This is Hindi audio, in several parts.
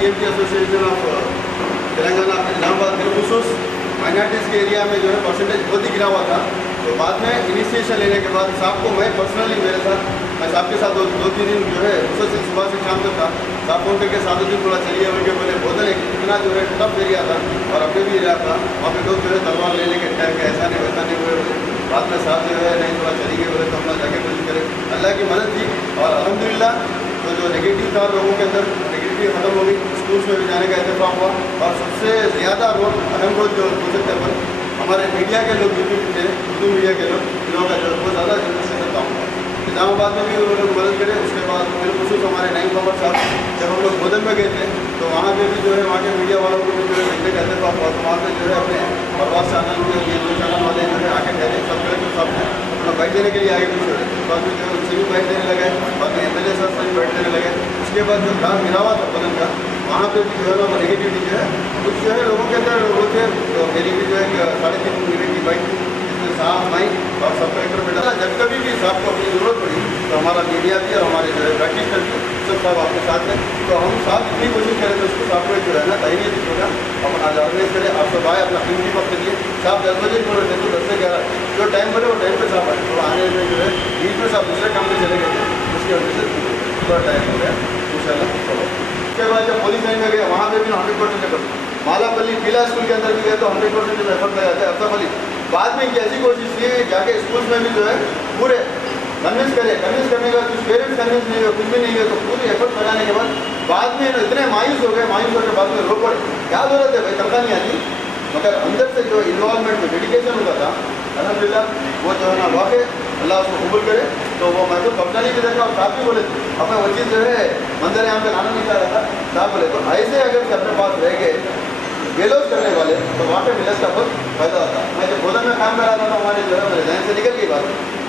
TMT association of Telangana Allahabad बिलखुसूस माइनॉरिटीज़ के एरिया में जो है परसेंटेज बहुत ही गिरा हुआ था। तो बाद में इनिशिएशन लेने के बाद साहब को मैं पर्सनली मैं साहब के साथ दो तीन दिन जो है मुसलसल सुबह से शाम तक था। साहब फोन करके 7 दिन थोड़ा चलिए बोल बोले बोतल इतना जो है टफ एरिया था और अपने भी एरिया था, वहाँ पे लोग जो है तलवार ले लेके टाइम के ऐसा नहीं वैसा नहीं हुए बोले। बाद में साहब जो है नहीं थोड़ा चली गए बोले तो हम लोग जाके कोशिश करें, अल्लाह की मदद थी और अल्हम्दुलिल्लाह तो जो नेगेटिव था लोगों के अंदर नेगेटिविटी खत्म हो गई। स्कूल्स में भी जाने का इत्तेफाक हुआ और सबसे ज़्यादा रोल अहम रोल जो हो सकते हैं हमारे मीडिया के लोग जितने थे उर्दू मीडिया के लोग इन लोगों का जो बहुत ज़्यादा जनरेशन काम हुआ। निज़ामाबाद में भी वो लोग मदद करें। उसके बाद बिलखुसूस हमारे नईम खबर साहब जब हम लोग बोधन में गए थे तो वहाँ पे भी जो है वहाँ के मीडिया वालों को भी जो है देखने का इत्तेफाक हुआ। तो वहाँ पे जो है अपने प्रवास चैनल के ये दो चैनल वाले जो है आके ठहरे, सब कलेक्टर साहब ने अपना बाइट देने के लिए आगे पीछे हुए। बाद में जो है उनसे भी बाइट देने लगे, बाद में MLA साहब से भी बाइट देने लगे। उसके बाद जो ग्राम गिरा हुआ था बदन का वहाँ पे भी जो है ना नेगेटिविटी जो है कुछ जो है लोगों के अंदर वो थे। तो मेरी भी जो है 3.5 मिनट की बाइक थी जिसमें साहब माई और सब कलेक्टर में डाला। जब कभी भी साहब को अपनी ज़रूरत पड़ी तो हमारा मीडिया भी और हमारे जो है प्रैक्टिकल भी सब साहब आपके साथ हैं। तो हम साहब इतनी कोशिश करें तो उसको साहब को जो है ना धैर्य होगा अपन आज ऑर्गेनाइज करें। आप सब आए अपना कीमती वक्त लिए। साहब 10 बजे बोल रहे थे तो 10 से 11 जो टाइम बोले वो टाइम पर साहब आए। तो आने में जो है बीच में साहब दूसरे काम में चले गए थे, उसकी वजह से थोड़ा टाइम हो गया इंशाल्लाह। उसके बाद जब पुलिस लाइन में गए वहाँ पे भी 100% एफर्ट। मालापल्ली पीला स्कूल के अंदर भी गए तो 100% एफर्ट लगा था अफसर अली। बाद में कैसी कोशिश की जाके स्कूल्स में भी जो है पूरे कन्विंस करने का कुछ पेरेंट्स कन्विंस नहीं हुए, कुछ भी नहीं हुए। तो पूरी एफर्ट लगाने के बाद में इतने मायूस हो गए, मायूस होकर बाद में रो पड़े। क्या जरूरत है भाई, तनख्वाह नहीं आती, मगर अंदर से जो इन्वॉल्वमेंट जो डेडिकेशन होता था अल्हम्दुलिल्लाह वो जो है ना वाकई अल्लाह उसको कबूल करे। तो वो मैं तो पर्सनली भी देखा और साहब भी बोले थे अपने वो चीज़ जो है मंदिर यहाँ पे लाना नहीं चाह रहा था। साहब बोले तो ऐसे अगर से अपने पास रह गए बेलोज करने वाले तो वहाँ पे मिलत का बहुत फायदा होता। मैं जब बोधन में काम कर रहा था तो हमारे जो है मेरे जहन से निकल गई बात।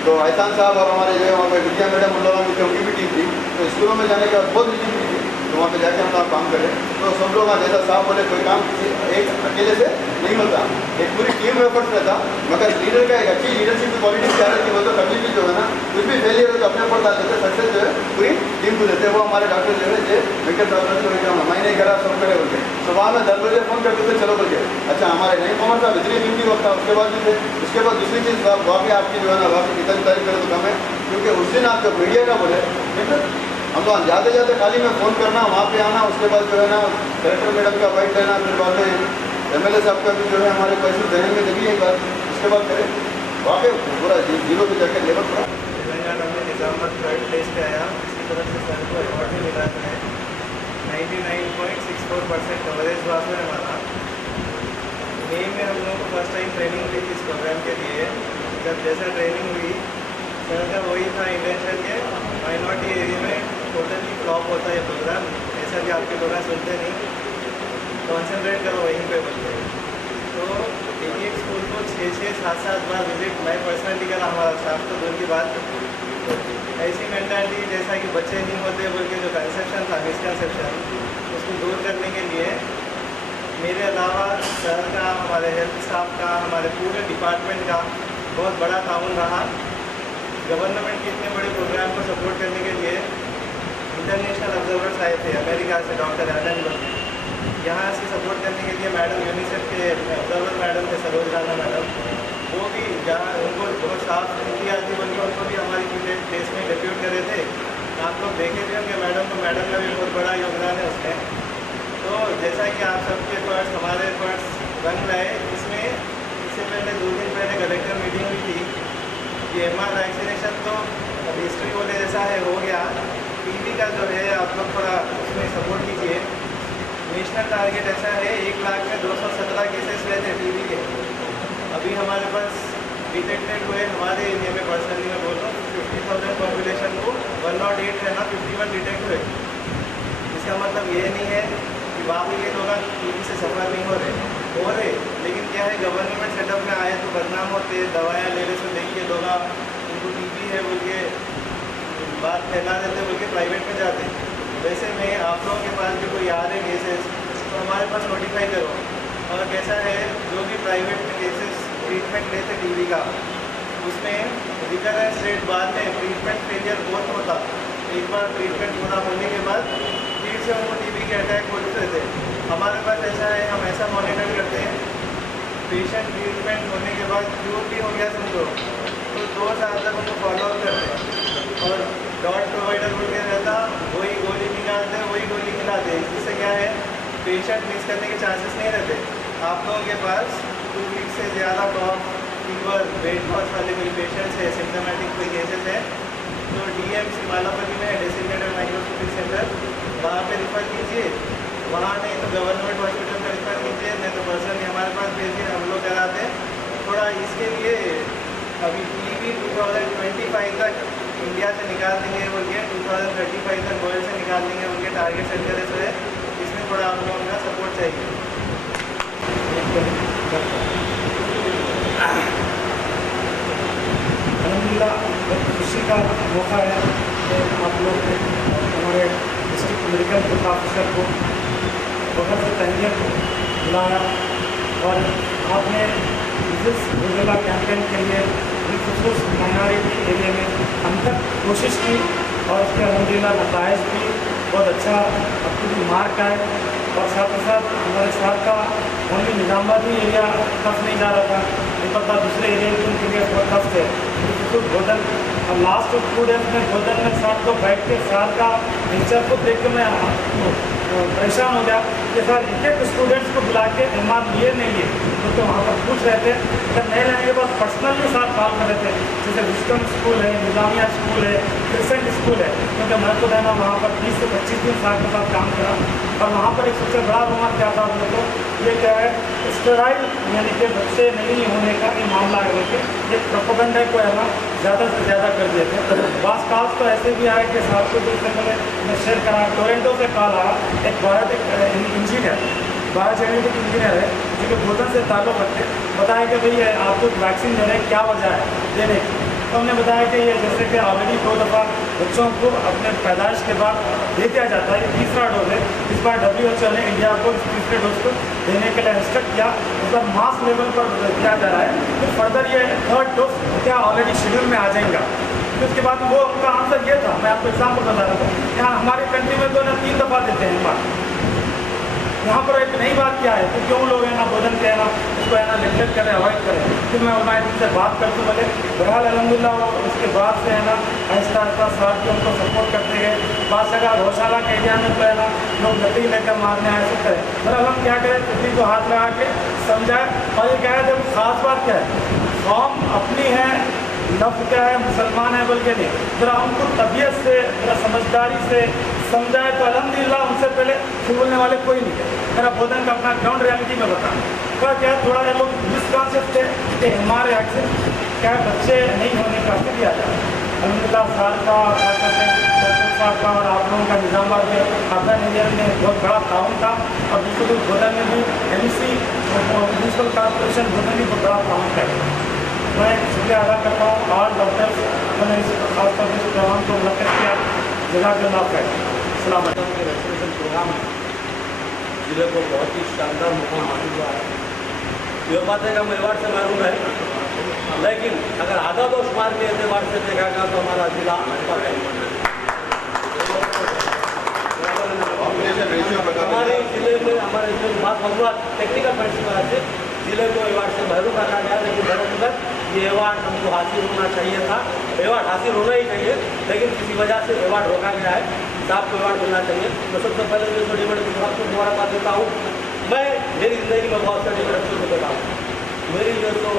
तो एहसान साहब और हमारे जो है वहाँ पे विद्या मैडम उन लोगों की उनकी भी टीम थी। तो स्कूलों में जाने के बाद बहुत टीम थी तो वहाँ पे जाके हम लोग काम करें। तो सब लोग जैसा साहब बोले कोई काम किसी एक अकेले से नहीं होता, एक पूरी टीम एफर्ट्स रहता। मगर लीडर का एक अच्छी लीडरशिप की क्वालिटी क्या रहती है वो तो कभी भी जो है ना कुछ भी फेलियर हो तो अपने ऊपर डाल देते, सक्सेस जो है पूरी टीम को देते। वो हमारे डॉक्टर जो है वेंकट साहब मैं नहीं करा सब करे बोल के सुबह में 10 बजे फ़ोन करते थे चलो बोल के। अच्छा हमारे नहीं कमर साहब इतनी ड्यूटी वक्त था उसके बाद भी थे। उसके बाद दूसरी चीज़ वाकई आपकी जो है ना वाकई कितनी तारीफ करे तो कम है, क्योंकि उस दिन आप जब मीडिया का बोले ठीक है हम तो जाते जाते खाली में फ़ोन करना वहाँ पे आना, उसके बाद जो है ना कलेक्टर मैडम का बाइट लेना, फिर बाद में MLA साहब का भी जो है हमारे पैसे देने में लगी एक बार, उसके बाद करें वाकई पूरा जीरो पे जाकर लेवल पूरा तेलंगाना में निज़ामाबाद प्राइवेट प्लेस पे आया। इसकी तरफ से सर को अवार्ड भी मिला है। 99.64% कवरेज हुआ है हमारा। मई में हम लोगों को फर्स्ट टाइम ट्रेनिंग हुई थी इस प्रोग्राम के लिए। जब जैसा ट्रेनिंग हुई सर का वही था इंटेंशन के माइनॉरिटी एरिया में टोटली फ्लॉप होता है ये प्रोग्राम, ऐसा भी आपके प्रोग्राम सुनते नहीं, कॉन्सेंट्रेट करो वहीं पे बोलते। तो एक स्कूल को 6-6, 7-7 बार विजिट मैं पर्सनली करा, हमारा स्टाफ तो दूर की बात। ऐसी मेंटालिटी जैसा कि बच्चे नहीं होते बोल के जो कंसेप्शन था मिसकंसेप्शन उसको दूर करने के लिए मेरे अलावा सर का, हमारे हेल्थ स्टाफ का, हमारे पूरे डिपार्टमेंट का बहुत बड़ा ताउन रहा। गवर्नमेंट के इतने बड़े प्रोग्राम को सपोर्ट करने के लिए इंटरनेशनल ऑब्जर्वर्स आए थे अमेरिका से, डॉक्टर एलन लोग यहाँ से सपोर्ट करने के लिए। मैडम यूनिसेफ के ऑब्जर्वर मैडम थे सरोज राणा मैडम, वो भी जहाँ उनको बहुत साफ हिंदी आती बोल के उनको भी हमारी प्लेस में डेप्यूट करे थे। आप लोग देखे थे कि मैडम का भी बहुत बड़ा योगदान है उसमें। तो जैसा कि आप सबके एफर्ट्स हमारे एफर्ट्स बन रहे, इसमें इससे पहले 2 दिन पहले कलेक्टर मीटिंग हुई थी कि MR वैक्सीनेशन तो अब हिस्ट्री बोले जैसा है हो गया। TB का जो है आप लोग थोड़ा उसमें सपोर्ट कीजिए। नेशनल टारगेट ऐसा है 1 लाख में 217 केसेस हुए थे TB के। अभी हमारे पास डिटेक्टेड हुए हमारे एरिया में पर्सनली मैं बोल रहा हूँ 50,000 पॉपुलेशन को 108 है ना 51 डिटेक्ट हुए। इसका मतलब ये नहीं है कि बाकी ये लोग TB से सफ़र नहीं हो रहे, लेकिन क्या है गवर्नमेंट सेटअप में आए तो बदनाम होते, दवाएँ लेने से देखिए लोग उनको TB है बोल के बात फैला देते बोल के प्राइवेट में जाते। वैसे में आप लोगों के पास भी कोई आ रहे केसेस तो हमारे पास नोटिफाई करो। और कैसा है जो भी प्राइवेट में केसेस ट्रीटमेंट लेते TB का उसमें रिकरेंस रेट बाद में ट्रीटमेंट फेलियर बहुत होता। एक बार ट्रीटमेंट पूरा होने के बाद फिर से उनको TB के अटैक होते पेशेंट ट्रीटमेंट होने के बाद क्योर भी हो गया समझो, तो 2 साल तक उनको फॉलो अप करते और डॉट प्रोवाइडर बोल के रहता, वही गोली निकालते, वही गोली खिलाते। इससे क्या है, पेशेंट मिस करने के चांसेस नहीं रहते। आप लोगों के पास 2 वीक से ज़्यादा कॉफ, फीवर, वेट लॉस वाले कोई पेशेंट्स है, सिम्टोमेटिक कोई केसेस है, तो डीएमसी मालापल्ली में डेसिग्नेटेड माइक्रोस्कोपिक सेंटर, वहाँ पे रिफ़र कीजिए। वहाँ नहीं तो गवर्नमेंट हॉस्पिटल में रिफ़र कीजिए, नहीं तो पर्सनली हमारे पास भेजिए, हम लोग कराते हैं। थोड़ा इसके लिए अभी टीबी 2025 तक इंडिया से निकाल देंगे बोल के, 2035 तक वर्ल्ड से निकाल देंगे उनके टारगेट सेट करे। सो है, इसमें थोड़ा आप लोगों का सपोर्ट चाहिए। अलहमदिल्ला बहुत खुशी का मौका है कि आप लोग हमारे डिस्ट्रिक्ट मेडिकल हेल्थ ऑफिसर को बगैर से तहनीत बुलाया और आपने इस रूबेला कैंपेन के लिए बिलखुसूस माइनॉरिटी एरिया में हम तक कोशिश की और उसके अलहमदिल्ला नताइज भी बहुत अच्छा अपनी मार्क आए। और साथ ही साथ हमारे साथ का ओनली निज़ामाबादी एरिया टफ नहीं जा रहा था, नहीं पता दूसरे एरिया के उनके लिए बहुत टफ थे। तो भोजन और लास्ट 2 डेज में भोजन में साथ को बैठ के साथ का नेचर को देख के मैं परेशान हो गया कि सर एक स्टूडेंट्स को बुला के एमआर लिए नहीं लिए, तो वहाँ पर पूछ रहे थे। अगर नहीं लेने के बाद पर्सनली साथ कॉल कर रहे थे, जैसे विस्टम स्कूल है, निज़ामिया स्कूल है, क्रिसेंट स्कूल है, क्योंकि मैं तो रहना वहाँ पर 20 से 25 दिन साथ के साथ काम करा। और वहाँ पर एक सबसे बड़ा रोमांच क्या था हम लोग को, ये क्या है, स्टेराइल यानी कि बच्चे नहीं होने का ये मामला है कि एक प्रोपेगेंडा को है ना ज़्यादा से ज़्यादा कर दिए थे। बास कॉल्स तो ऐसे भी आए कि साथ को दूसरे पहले मैं शेयर करा, टोरेंटो से कॉल आया, एक बायोटेक इंजीनियर, बायोजेनेटिक इंजीनियर है जो कि भोजन से ताल्लुक़ रखते, बताया कि भाई आपको वैक्सीन दे रहे हैं, क्या वजह है देने की। तो हमने बताया कि ये जैसे कि ऑलरेडी 2 दफ़ा बच्चों को अपने पैदाइश के बाद दे दिया जाता है, ये तीसरा डोज है। इस बार WHO ने इंडिया को इस तीसरे डोज को देने के लिए इंस्ट्रक्ट किया, मतलब मास लेवल पर दिया जा रहा है। फिर फर्दर ये 3rd डोज क्या ऑलरेडी शेड्यूल में आ जाएगा। फिर उसके बाद वो उनका आंसर ये था, मैं आपको एग्जाम्पल बता रहा था, यहाँ हमारी कंट्री में तो ना 3 दफ़ा देते हैं बार, यहाँ पर एक नई बात क्या है कि क्यों लोग है ना भोजन के है ना उसको है ना नेगलेक्ट करें, अवॉइड करें। फिर मैं उनसे बात करते बोले बहरहाल अलहमदिल्ला उसके बाद से है ना आहिस्ता आहिस्ता साथ के उनको सपोर्ट करते गए। बात जगह गौशाला के एरिया में तो है ना लोग गड्डी लेकर मारने आए सब करें, बहरहाल हम क्या करें, किसी को हाथ लगा के समझाए। और ये क्या है, जब खास बात क्या है, कौम अपनी है, लफ्ज़ क्या है, मुसलमान है बोल के नहीं, जरा उनको तबीयत से, जरा समझदारी से समझाए तो अल्हम्दुलिल्लाह उनसे पहले बोलने वाले कोई नहीं है। मेरा भोजन का अपना ग्राउंड रियलिटी में बता पर क्या थोड़ा ये लोग डिसकॉन्शियस थे कि हमारे एक्शन क्या बच्चे नहीं होने का दिया जाए। अल्हम्दुलिल्लाह साल का साहब का और आप लोगों का निज़ामाबाद में अर्बन एरिया में बहुत बड़ा ताउन था और दूसरे भोजन में भी MC म्यूनसिपल कॉर्पोरेशन भोजन भी बहुत बड़ा ताउन है। मैं शुक्रिया अदा करता हूँ और डॉक्टर्स मैंने इस खासतौर पर जवान को मुलाकात किया, जज़ाकल्लाह खैर। सलाम के वैक्सीनेशन प्रोग्राम में जिले को बहुत ही शानदार मौका मालूम हुआ है। ये बात है कि हम अवार्ड से महरूम है, लेकिन अगर आधा तो शुमार के एतबार से देखा गया तो हमारा जिला पर है। हमारे जिले में हमारे जो बात मौजूद टेक्निकल पॉइंट की वजह से जिले को अवार्ड से महरूम रखा गया, लेकिन दरअसल ये अवार्ड हमको हासिल होना चाहिए था। अवार्ड हासिल होना ही चाहिए, लेकिन किसी वजह से अवार्ड रोका गया है। साहब को अवार्ड मिलना चाहिए। मैं सबसे पहले जो छोटी बड़ी साहब को मुबारकबाद देता हूँ। मैं मेरी ज़िंदगी में बहुत सारी बड़ी को देता हूँ। मेरी जो तो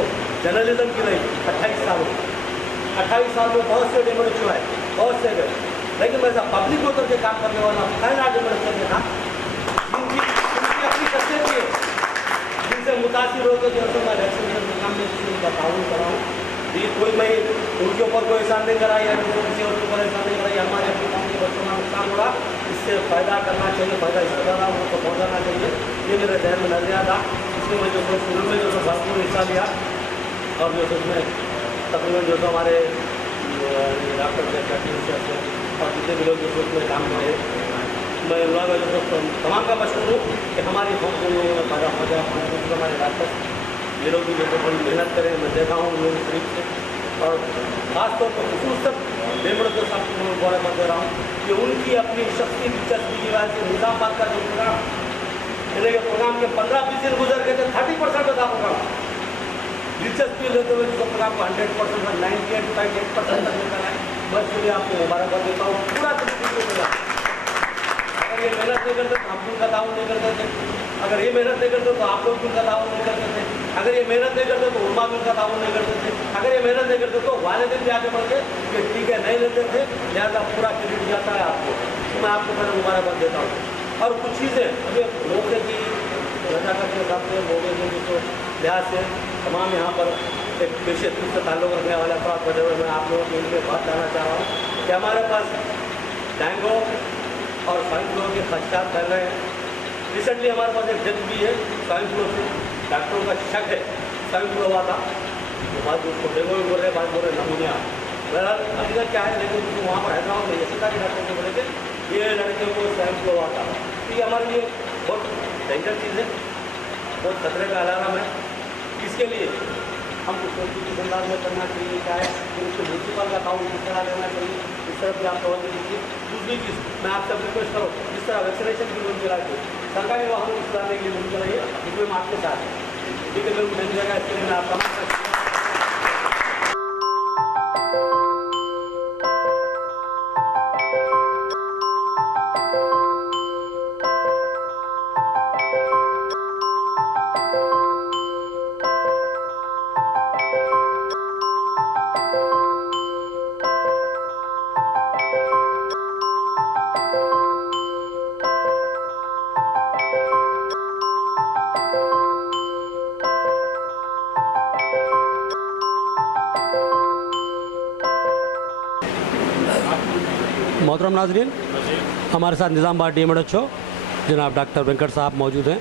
जर्नलिज्म की रही 28 साल में 28 साल में बहुत से डेमोड चुनाए, बहुत से गए, लेकिन मैं ऐसा पब्लिक होकर के काम करने वाला पहला डेमोड देखा जिनकी अपनी शख्सियत की जिनसे मुतासिर होकर जो मैं वैक्सीनेशन प्रोग्राम में किसी का ताउन कराऊँ, ये कोई मैं उनके ऊपर कोई एहसान नहीं कराई या किसी और के ऊपर एहसान नहीं कराई। हमारे अपने काम के बच्चों का नुकसान हो रहा, इससे फ़ायदा करना चाहिए, फ़ायदा इससे ज़्यादा उनको पहुँचाना चाहिए, ये मेरे जहन में नजरिया था। इसलिए मैं जो शुरू में जो भरपूर हिस्सा लिया और जो उसमें तकरीबन जो हमारे डॉक्टर से और जितने भी लोग जो उसमें काम करे, मैं उनका जो तमाम का मशहूर हूँ कि हमारी लोगों में फायदा हो जाए। हमारे डॉक्टर ये लोग भी जैसे बड़ी मेहनत करें, मैं देखा हूँ लोग शरीफ से, और ख़ासतौर पर खसूस बेमड़ के साथ मुबारकबाद दे रहा हूँ कि उनकी अपनी शख्सी दिलचस्पी की वजह से निज़ामाबाद का जो प्रोग्राम, यानी कि प्रोग्राम के 15-20 दिन गुजर गए थे, 30% का प्रोग्राम दिलचस्पी लेते हुए इसको प्रोग्राम को 100% और 98.8% तक लेकर आए। बस के लिए आपको मुबारकबाद देता हूँ। पूरा मिला, अगर ये मेहनत नहीं करते तो हम भी उनका ताउन नहीं करते थे, अगर ये मेहनत नहीं करते तो आप लोग भी उनका ताउन नहीं करते थे, अगर ये मेहनत नहीं करते तो उलमा भी उनका ताउन नहीं करते थे, अगर ये मेहनत नहीं करते तो वालिदैन भी आगे बढ़ के ये टीके नहीं लेते थे। लिहाजा पूरा क्रेडिट जाता है आपको, मैं आपको पहले मुबारकबाद देता हूँ। और कुछ चीज़ें अभी मौके की नज़ाकत के हिसाब से, मौके के जो लिहाज से तमाम यहाँ पर एक पेशे से ताल्लुक़ रखने वाले अफराद बने हुए, मैं आप लोगों की इनमें बात करना चाह रहा हूँ कि हमारे पास डेंगू और स्वाइन फ्लू के खदशात फैल रहे हैं। रिसेंटली हमारे पास एक डेथ भी है स्वाइन फ्लू से, डॉक्टरों का शक है स्वाइन फ्लू हुआ था, तो बाद उसको डेंगू भी बोल रहे, बाद बोल रहे नमूनिया। बहरहाल हकीकत क्या है, लेकिन वहाँ पर हैदराबाद में ये सरकारी डॉक्टर से बोले थे ये लड़के को स्वाइन फ्लू हुआ था। तो ये हमारे लिए बहुत डेंजर चीज़ है, बहुत खतरे का अलार्म है। इसके लिए हमको कोई किस अंदाज में करना चाहिए, क्या है उसको म्यूनसिपल का अकाउंट किस तरह लेना चाहिए, इस तरह भी आप तवज्जो दीजिए। दूसरी चीज़ मैं आपसे रिक्वेस्ट करूँ, जिस तरह वैक्सीनेशन की मुहिम चलाई थी, सरकारी वाहनों को चलाने के लिए मुहिम चलाई है, इसमें हम आपके साथ हैं। ठीक है, बिल्कुल नहीं जगह, इसके लिए मैं आपका मोहतरम नाज़रीन, हमारे साथ निज़ामाबाद DMHO जनाब डॉक्टर वेंकट साहब मौजूद हैं।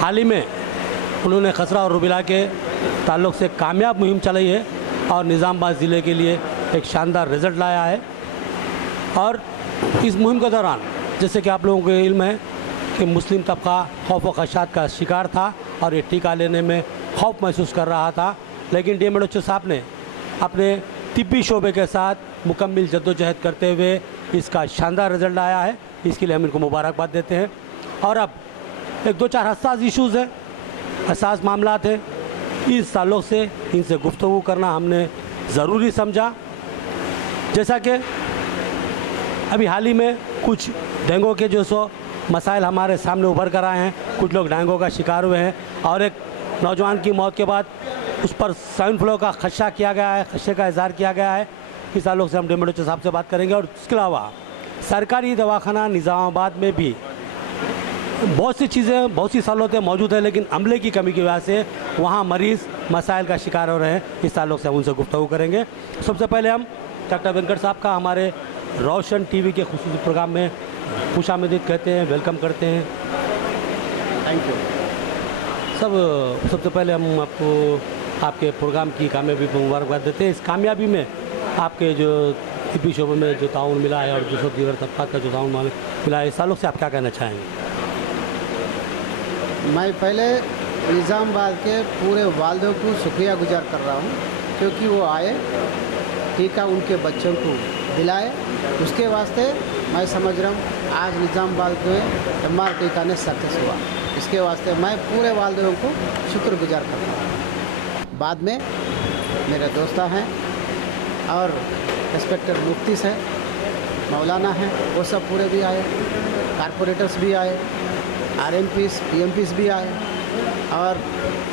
हाल ही में उन्होंने खसरा और रुबेला के ताल्लुक़ से कामयाब मुहिम चलाई है और निज़ामाबाद ज़िले के लिए एक शानदार रिज़ल्ट लाया है। और इस मुहिम के दौरान जैसे कि आप लोगों को इल्म है कि मुस्लिम तबका खौफ व खदशात का शिकार था और ये टीका लेने में खौफ महसूस कर रहा था, लेकिन DMHO साहब ने अपने तिब्बी शोबे के साथ मुकम्मल जद्दोजहद करते हुए इसका शानदार रिज़ल्ट आया है। इसके लिए हम इनको मुबारकबाद देते हैं। और अब एक दो चार हसास इशूज़ हैं, हसास मामला थे, इस ताल्लुक़ से इनसे गुफ्तगू करना हमने ज़रूरी समझा। जैसा कि अभी हाल ही में कुछ डेंगू के जो सो मसाइल हमारे सामने उभर कर आए हैं, कुछ लोग डेंगू का शिकार हुए हैं और एक नौजवान की मौत के बाद उस पर स्वाइन फ्लू का खदशा किया गया है, खदशे का इज़हार किया गया है। इस ताल्लुक़ से हम DMHO साहब से बात करेंगे। और इसके अलावा सरकारी दवाखाना निज़ामाबाद में भी बहुत सी चीज़ें, बहुत सी सहूलतें मौजूद है, लेकिन अमले की कमी की वजह से वहाँ मरीज़ मसाइल का शिकार हो रहे हैं। इस ताल्लुक़ से हम उनसे गुफ्तगू करेंगे। सबसे पहले हम डॉक्टर वेंकट साहब का हमारे रोशन TV के खुसूसी प्रोग्राम में खुशामदीद कहते हैं, वेलकम करते हैं। Thank you. सबसे पहले हम आपको आपके प्रोग्राम की कामयाबी पर मुबारकबाद देते हैं। इस कामयाबी में आपके जो तिब्बी शोबे में जो ताउन मिला है और दूसरों दीगर तबका का जो ताउन मिला है, इस ताल्लुक़ से आप क्या कहना चाहेंगे? मैं पहले निज़ामाबाद के पूरे वालिदों को शुक्रिया गुजार कर रहा हूँ, क्योंकि वो आए, टीका उनके बच्चों को दिलाए। उसके वास्ते मैं समझ रहा हूँ आज निज़ामाबाद में MR टीका ने सक्सेस हुआ। इसके वास्ते मैं पूरे वालिदों को शुक्रगुजार करता हूँ। बाद में मेरे दोस्ता हैं और इंस्पेक्टर मुफ्ती हैं, मौलाना हैं, वो सब पूरे भी आए, कारपोरेटर्स भी आए, RMPs PMPs भी आए और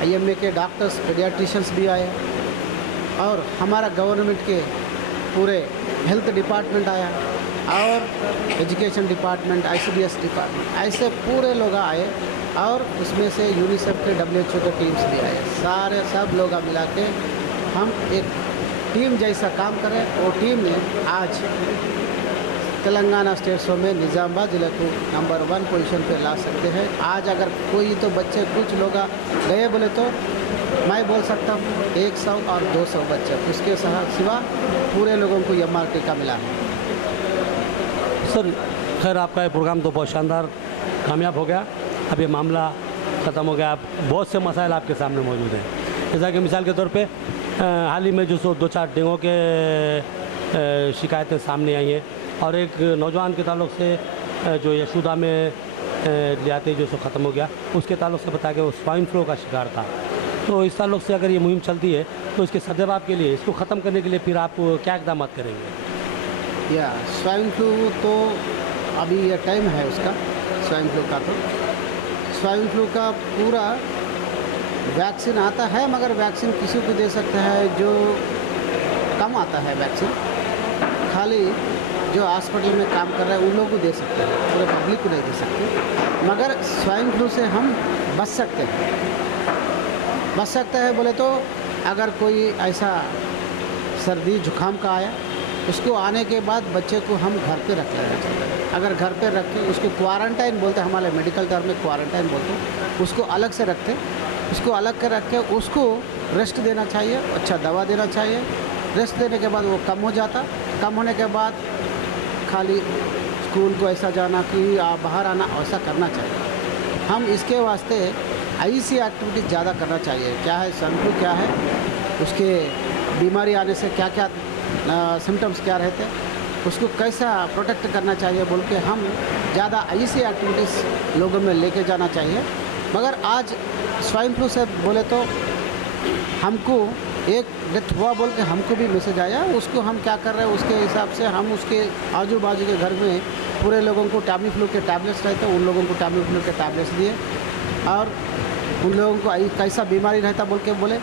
IMA के डॉक्टर्स पीडियाट्रिशियंस भी आए और हमारा गवर्नमेंट के पूरे हेल्थ डिपार्टमेंट आया और एजुकेशन डिपार्टमेंट, ICDS डिपार्टमेंट, ऐसे पूरे लोग आए और उसमें से यूनिसेफ के WHO के टीम्स भी आए। सारे सब लोग मिला के हम एक टीम जैसा काम करें। वो टीम ने आज तेलंगाना स्टेट शो में निज़ामाबाद ज़िले को नंबर 1 पोजीशन पे ला सकते हैं। आज अगर कोई तो बच्चे कुछ लोग गए बोले तो मैं बोल सकता हूँ 100 और 200 बच्चे, उसके सिवा पूरे लोगों को MR टीका मिला है। सर खैर आपका ये प्रोग्राम तो बहुत शानदार कामयाब हो गया। अब ये मामला ख़त्म हो गया, अब बहुत से मसाइल आपके सामने मौजूद हैं। जैसा कि मिसाल के तौर पे हाल ही में जो सो 2-4 डेंगू के शिकायतें सामने आई हैं और एक नौजवान के ताल्लुक़ से जो यशोदा में लियाते जो सो ख़त्म हो गया, उसके ताल्लुक़ से बताया कि वो स्वाइन फ्लू का शिकार था। तो इस ताल्लुक से अगर ये मुहिम चलती है तो इसके सद्भाव के लिए, इसको ख़त्म करने के लिए फिर आप क्या इक़दाम करेंगे? या स्वाइन फ्लू तो अभी ये टाइम है उसका, स्वाइन फ्लू का। तो स्वाइन फ्लू का पूरा वैक्सीन आता है, मगर वैक्सीन किसी को दे सकते हैं जो कम आता है वैक्सीन, खाली जो हॉस्पिटल में काम कर रहे हैं उन लोगों को दे सकते हैं, पूरे पब्लिक को नहीं दे सकते। मगर स्वाइन फ्लू से हम बच सकते हैं बोले तो अगर कोई ऐसा सर्दी जुकाम का आया, उसको आने के बाद बच्चे को हम घर पे रख लेना चाहिए। अगर घर पे रख के उसको क्वारंटाइन बोलते हैं, हमारे मेडिकल टर्म में क्वारंटाइन बोलते हैं, उसको अलग से रखते, उसको अलग कर रख के उसको रेस्ट देना चाहिए, अच्छा दवा देना चाहिए। रेस्ट देने के बाद वो कम हो जाता, कम होने के बाद खाली स्कूल को ऐसा जाना कि बाहर आना ऐसा करना चाहिए। हम इसके वास्ते ऐसी एक्टिविटीज़ ज़्यादा करना चाहिए। क्या है स्वाइन फ्लू, क्या है उसके बीमारी आने से क्या क्या सिम्टम्स क्या रहते हैं, उसको कैसा प्रोटेक्ट करना चाहिए बोल के हम ज़्यादा ऐसी एक्टिविटीज़ लोगों में लेके जाना चाहिए। मगर आज स्वाइन फ्लू से बोले तो हमको एक डेथ हुआ बोल के हमको भी मैसेज आया, उसको हम क्या कर रहे हैं उसके हिसाब से हम उसके आजू बाजू के घर में पूरे लोगों को टैमी फ्लू के टैबलेट्स रहते हैं, उन लोगों को टैमी फ्लू के टैबलेट्स दिए, और उन लोगों को कैसा बीमारी रहता बोल के बोले।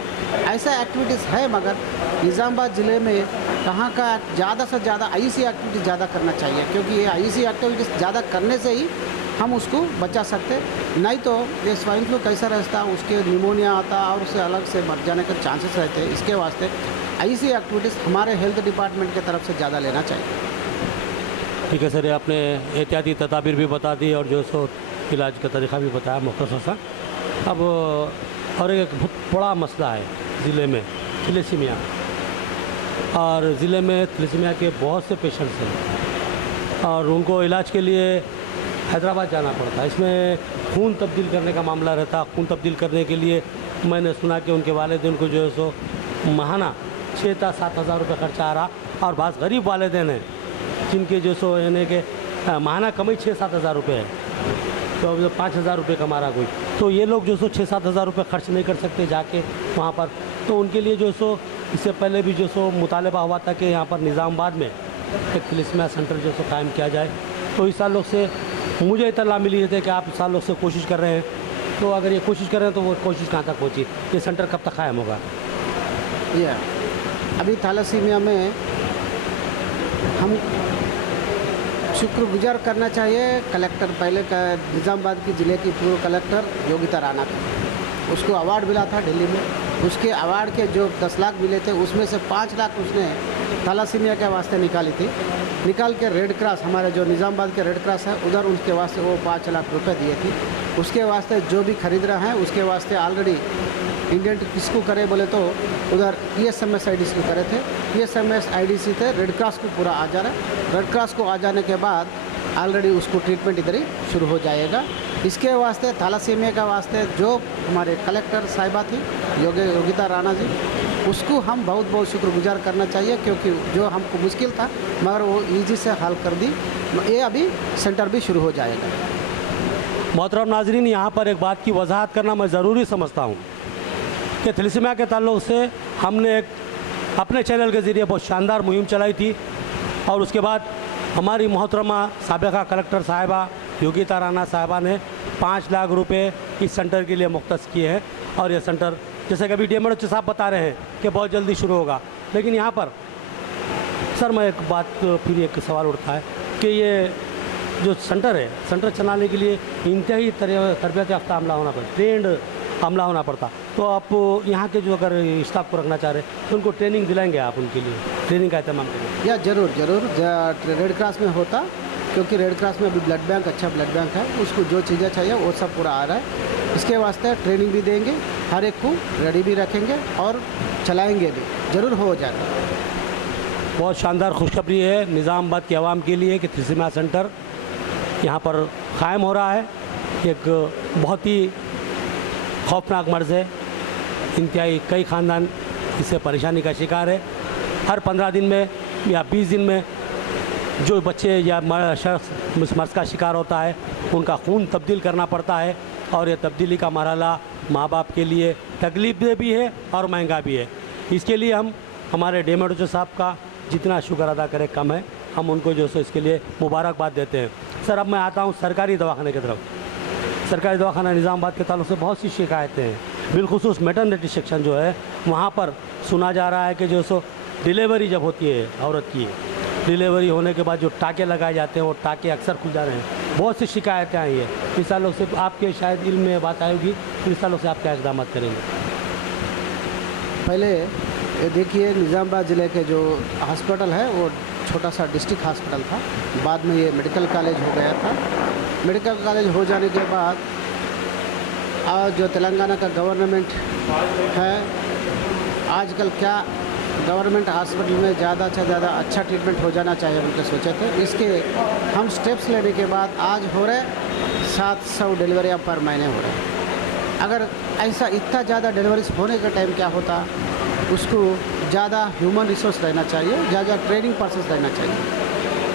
ऐसा एक्टिविटीज़ है, मगर निज़ामाबाद ज़िले में कहाँ का ज़्यादा से ज़्यादा ऐसी एक्टिविटीज़ ज़्यादा करना चाहिए, क्योंकि ये ऐसी एक्टिविटीज़ ज़्यादा करने से ही हम उसको बचा सकते। नहीं तो ये स्वाइन फ्लू कैसा रहता, उसके निमोनिया आता और उससे अलग से मर जाने के चांसेस रहते हैं। इसके वास्ते ऐसी एक्टिविटीज़ हमारे हेल्थ डिपार्टमेंट की तरफ से ज़्यादा लेना चाहिए। ठीक है सर, आपने एहतियाती तदाबीर भी बता दी और जो सो इलाज का तरीक़ा भी बताया मुख्तसर सा। अब और एक बहुत बड़ा मसला है ज़िले में, थैलेसीमिया, और ज़िले में थैलेसीमिया के बहुत से पेशेंट्स हैं और उनको इलाज के लिए हैदराबाद जाना पड़ता है। इसमें खून तब्दील करने का मामला रहता। खून तब्दील करने के लिए मैंने सुना कि उनके वालिदैन को जो है सो माहाना 6-7 हज़ार रुपये खर्चा आ रहा, और बाज़ गरीब वालिदैन हैं जिनके जो सो यानी कि माहाना कमाई 6-7 हज़ार रुपये है, तो अब 5 हज़ार रुपये कमा रहा कोई, तो ये लोग जो सो 6-7 हज़ार रुपये खर्च नहीं कर सकते जाके वहाँ पर। तो उनके लिए जो सो इससे पहले भी जो सो मुतालबा हुआ था कि यहाँ पर निज़ामाबाद में एक थैलेसीमिया सेंटर जो सो कायम किया जाए। तो इस सालों से मुझे इत्तला मिली है कि आप इस सालों से कोशिश कर रहे हैं, तो अगर ये कोशिश कर रहे हैं तो वो कोशिश कहाँ तक पहुँची, ये सेंटर कब तक कायम होगा? या अभी थैलेसीमिया में हम शुक्रगुजार करना चाहिए कलेक्टर, पहले का निज़ामाबाद की ज़िले की पूर्व कलेक्टर योगिता राणा का, उसको अवार्ड मिला था दिल्ली में। उसके अवार्ड के जो 10 लाख मिले थे उसमें से 5 लाख उसने थैलेसीमिया के वास्ते निकाली थी। निकाल के रेड क्रॉस, हमारे जो निज़ामाबाद के रेड क्रॉस है उधर उनके वास्ते वो 5 लाख रुपए दिए थे। उसके वास्ते जो भी खरीद रहे हैं उसके वास्ते ऑलरेडी इंडियन किसको करे बोले तो उधर ESMS IDC को करे थे, ESMS IDC थे, रेड क्रॉस को पूरा आ जा रहा है। रेड क्रॉस को आ जाने के बाद ऑलरेडी उसको ट्रीटमेंट इधर ही शुरू हो जाएगा। इसके वास्ते थैलेसीमिया का वास्ते जो हमारे कलेक्टर साहिबा थी योगिता राणा जी, उसको हम बहुत बहुत शुक्रगुजार करना चाहिए, क्योंकि जो हमको मुश्किल था मगर वो ईजी से हल कर दी। ये अभी सेंटर भी शुरू हो जाएगा। मोहतरम नाजरीन, यहाँ पर एक बात की वजाहत करना मैं ज़रूरी समझता हूँ कि थैलेसीमिया के ताल्लुक़ से हमने एक अपने चैनल के ज़रिए बहुत शानदार मुहिम चलाई थी, और उसके बाद हमारी मोहतरमा साबिक़ा कलेक्टर साहिबा योगिता राणा साहिबा ने 5 लाख रुपए इस सेंटर के लिए मुख्तस किए हैं। और यह सेंटर जैसे कि अभी DMO साहब बता रहे हैं कि बहुत जल्दी शुरू होगा, लेकिन यहाँ पर सर मैं एक बात फिर एक सवाल उठता है कि ये जो सेंटर है, सेंटर चलाने के लिए इंतहाई तरबियत याफ्ता अमला होना पड़ता, ट्रेंड अमला होना पड़ता। तो आप यहाँ के जो अगर स्टाफ को रखना चाह रहे हैं तो उनको ट्रेनिंग दिलाएंगे आप, उनके लिए ट्रेनिंग का अहतमाम करेंगे? या ज़रूर रेड क्रॉस में होता, क्योंकि रेड क्रॉस में अभी ब्लड बैंक, अच्छा ब्लड बैंक है, उसको जो चीज़ें चाहिए वो सब पूरा आ रहा है। इसके वास्ते ट्रेनिंग भी देंगे, हर एक को रेडी भी रखेंगे और चलाएंगे भी, ज़रूर हो जाएगा। बहुत शानदार खुशखबरी है निज़ामाबाद की आवाम के लिए कि थैलेसीमिया सेंटर यहाँ पर कायम हो रहा है। एक बहुत ही खौफनाक मर्ज़ है, इंतहाई कई ख़ानदान इससे परेशानी का शिकार है। हर 15 दिन में या 20 दिन में जो बच्चे या शख्स इस मर्ज़ का शिकार होता है उनका खून तब्दील करना पड़ता है, और ये तब्दीली का मरहला माँ बाप के लिए तकलीफ भी है और महंगा भी है। इसके लिए हम हमारे DMHO साहब का जितना शुक्र अदा करें कम है। हम उनको जो सो इसके लिए मुबारकबाद देते हैं। सर, अब मैं आता हूँ सरकारी दवाखाने की तरफ। सरकारी दवाखाना निज़ामाबाद के ताल्लुक़ से बहुत सी शिकायतें हैं, बिलखुसूस मैटरनिटी सेक्शन जो है वहाँ पर सुना जा रहा है कि जो सो डिलीवरी जब होती है औरत की, डिलीवरी होने के बाद जो टाँके लगाए जाते हैं वो टाँके अक्सर खुल जा रहे हैं। बहुत सी शिकायतें आई है। इस ताल्लुक़ से आपके शायद इल्म में बात आएगी, इस ताल्लुक़ से आप क्या इक़दाम करेंगे? पहले ये देखिए, निज़ामाबाद ज़िले के जो हॉस्पिटल है वो छोटा सा डिस्ट्रिक्ट हॉस्पिटल था, बाद में ये मेडिकल कॉलेज हो गया था। मेडिकल कॉलेज हो जाने के बाद आज जो तेलंगाना का गवर्नमेंट है, आजकल क्या गवर्नमेंट हॉस्पिटल में ज़्यादा से ज़्यादा अच्छा ट्रीटमेंट हो जाना चाहिए उनके सोचे थे। इसके हम स्टेप्स लेने के बाद आज हो रहे 700 डिलीवरियाँ पर महीने हो रहे। अगर ऐसा इतना ज़्यादा डिलीवरीज होने का टाइम क्या होता, उसको ज़्यादा ह्यूमन रिसोर्स रहना चाहिए, ज़्यादा ट्रेनिंग पर्सन्स रहना चाहिए।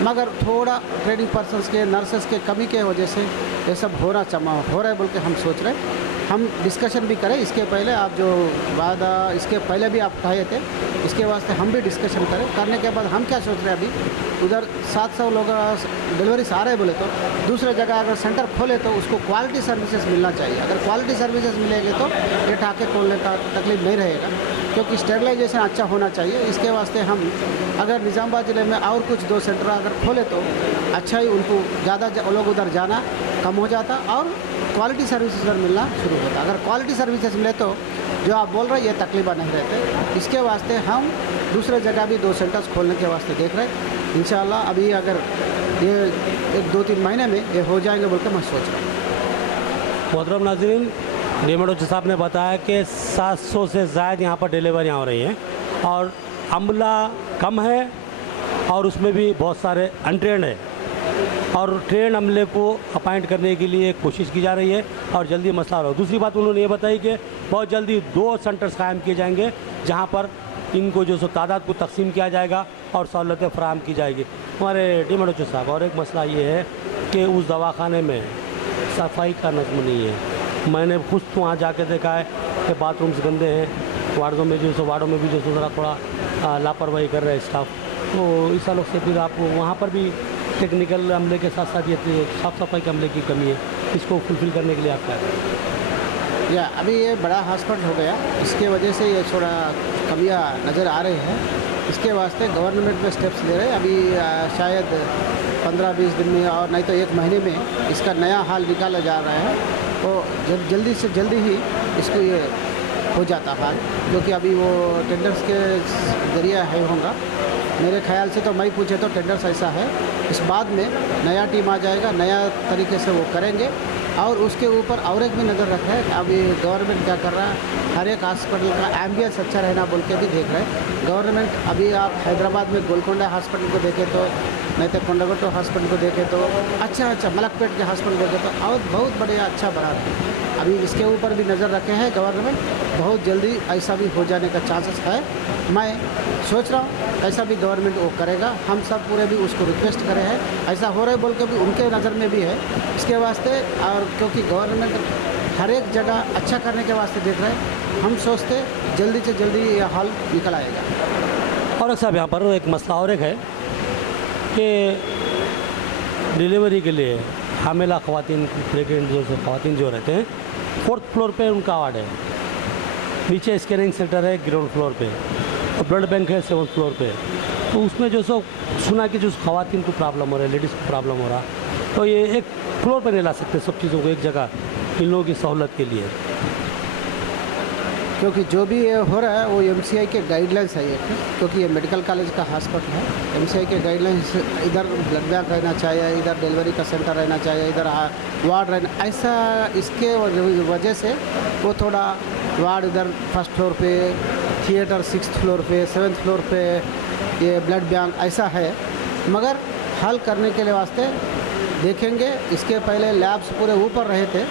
मगर थोड़ा ट्रेनिंग पर्सन्स के, नर्सेस के कमी के वजह से ये सब हो रहा है बोल के हम सोच रहे। हम डिस्कशन भी करें इसके पहले, आप जो वादा इसके पहले भी आप कहे थे, इसके वास्ते हम भी डिस्कशन करें। करने के बाद हम क्या सोच रहे हैं, अभी उधर 700 लोग डिलीवरी आ रहे बोले तो दूसरे जगह अगर सेंटर खोले तो उसको क्वालिटी सर्विसेज मिलना चाहिए। अगर क्वालिटी सर्विसेज मिलेंगे तो ये टाँके खोलने का तकलीफ नहीं रहेगा, क्योंकि स्टेरिलाइजेशन अच्छा होना चाहिए। इसके वास्ते हम अगर निज़ामाबाद ज़िले में और कुछ 2 सेंटर अगर खोले तो अच्छा ही, उनको ज़्यादा लोग उधर जाना कम हो जाता और क्वालिटी सर्विसेज उधर मिलना शुरू होता। अगर क्वालिटी सर्विसेज मिले तो जो आप बोल रहे हैं ये तकलीफ़ नहीं रहते। इसके वास्ते हम दूसरे जगह भी 2 सेंटर्स खोलने के वास्ते देख रहे हैं। इंशाअल्लाह अभी अगर ये 1-2-3 महीने में ये हो जाएंगे बोल कर मैं सोच रहा हूँ। मोहतरम नाज़रीन, DMHO साहब ने बताया कि 700 से ज़्यादा यहाँ पर डिलीवरियाँ हो रही हैं और अमला कम है और उसमें भी बहुत सारे अनट्रेंड है और ट्रेन अमले को अपॉइंट करने के लिए कोशिश की जा रही है और जल्दी मसला हो। दूसरी बात उन्होंने ये बताई कि बहुत जल्दी 2 सेंटर्स कायम किए जाएंगे जहाँ पर इनको जो सो तादाद को तकसीम किया जाएगा और सहूलतें फराहम की जाएगी। हमारे DMHO साहब, और एक मसला ये है कि उस दवाखाने में सफाई का नज़्म नहीं है। मैंने खुद तो वहाँ जाके देखा है कि बाथरूम्स गंदे हैं, वार्डों में भी जो सो थोड़ा लापरवाही कर रहे हैं स्टाफ। तो इस ताल्लुक़ से फिर आप वहाँ पर भी टेक्निकल अमले के साथ साथ ये साफ़ सफाई के अमले की कमी है, इसको फुलफ़िल करने के लिए आप क्या करें? या अभी ये बड़ा हॉस्पिटल हो गया, इसके वजह से ये थोड़ा कमियां नज़र आ रही है। इसके वास्ते गवर्नमेंट में स्टेप्स ले रहे हैं। अभी शायद 15-20 दिन में और नहीं तो 1 महीने में इसका नया हाल निकाला जा रहा है। तो जल्दी से जल्दी ही इसको ये हो जाता हाल, क्योंकि अभी वो टेंडर्स के ज़रिए है होगा मेरे ख्याल से। तो मैं पूछे तो टेंडर्स ऐसा है, इस बाद में नया टीम आ जाएगा, नया तरीके से वो करेंगे। और उसके ऊपर और एक भी नज़र रखा है, अभी गवर्नमेंट क्या कर रहा है, हर एक हॉस्पिटल का एम्बियंस अच्छा रहना बोल के भी देख रहे हैं गवर्नमेंट। अभी आप हैदराबाद में गोलकोंडा हॉस्पिटल को देखें तो, नहीं तो कोंडागुट्टू हॉस्पिटल को देखें तो अच्छा मलकपेट के हॉस्पिटल को देखें तो और बहुत बढ़िया अच्छा बना है। अभी इसके ऊपर भी नज़र रखे हैं गवर्नमेंट, बहुत जल्दी ऐसा भी हो जाने का चांसेस है। मैं सोच रहा हूँ ऐसा भी गवर्नमेंट वो करेगा। हम सब पूरे भी उसको रिक्वेस्ट करे हैं, ऐसा हो रहा है बोल के भी उनके नज़र में भी है इसके वास्ते। और क्योंकि गवर्नमेंट हर एक जगह अच्छा करने के वास्ते देख रहे हैं, हम सोचते जल्दी से जल्दी ये हल निकल आएगा। और साहब, यहाँ पर एक मसला और एक है कि डिलीवरी के लिए हामिला ख़वातीन, प्रेगनेंट ख़वातीन जो रहते हैं 4th फ्लोर पे उनका वार्ड है, नीचे स्कैनिंग सेंटर है ग्राउंड फ्लोर पे और ब्लड बैंक है 7th फ्लोर पे। तो उसमें जो सो सुना कि जो ख़वातीन को प्रॉब्लम हो रहा है, लेडीज़ को प्रॉब्लम हो रहा, तो ये एक फ्लोर पे नहीं ला सकते सब चीज़ों को एक जगह इन लोगों की सहूलत के लिए, क्योंकि जो भी ये हो रहा है वो MCI के गाइडलाइंस है ये, क्योंकि ये मेडिकल कॉलेज का हॉस्पिटल है। MCI के गाइडलाइंस, इधर ब्लड बैंक रहना चाहिए, इधर डिलीवरी का सेंटर रहना चाहिए, इधर वार्ड रहना, ऐसा इसके वजह से वो थोड़ा वार्ड इधर 1st फ्लोर पे, थिएटर 6th फ्लोर पे, 7th फ्लोर पे, ये ब्लड बैंक ऐसा है। मगर हल करने के लिए वास्ते देखेंगे। इसके पहले लैब्स पूरे ऊपर रहे थे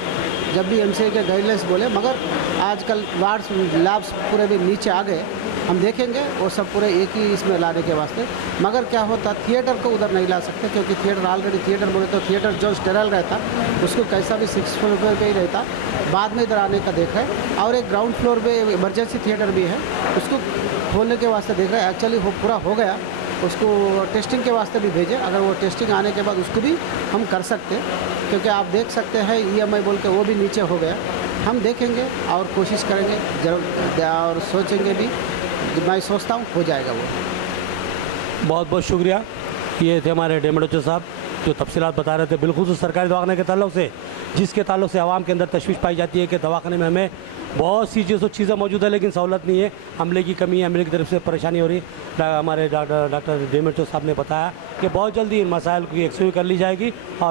जब भी MCI के गाइडलाइंस बोले, मगर आजकल वार्ड्स लैब्स पूरे भी नीचे आ गए। हम देखेंगे वो सब पूरे एक ही इसमें लाने के वास्ते। मगर क्या होता, थिएटर को उधर नहीं ला सकते क्योंकि थिएटर ऑलरेडी थिएटर बोले तो थिएटर जो स्टेरल रहता उसको कैसा भी 6 फ्लोर पे ही रहता, बाद में इधर आने का देख रहे हैं। और एक ग्राउंड फ्लोर पे इमरजेंसी थिएटर भी है, उसको खोलने के वास्ते देख रहे हैं। एक्चुअली वो पूरा हो गया, उसको टेस्टिंग के वास्ते भी भेजे, अगर वो टेस्टिंग आने के बाद उसको भी हम कर सकते हैं क्योंकि आप देख सकते हैं EMI बोल के वो भी नीचे हो गया। हम देखेंगे और कोशिश करेंगे जरूर और सोचेंगे भी, मैं सोचता हूँ हो जाएगा वो। बहुत बहुत शुक्रिया। ये थे हमारे डेमडोचो साहब जो तफसीलात बता रहे थे बिल्कुल सरकारी दवाखाने के ताल्लुक से, जिसके ताल्लुक से आवाम के अंदर तशवीश पाई जाती है कि दवाखाने में हमें बहुत सी चीज़ें मौजूद है लेकिन सहूलत नहीं है, अमले की कमी है, अमले की तरफ से परेशानी हो रही। हमारे डॉक्टर डेमडोचो साहब ने बताया कि बहुत जल्दी इन मसाइल की यकसुई कर ली जाएगी और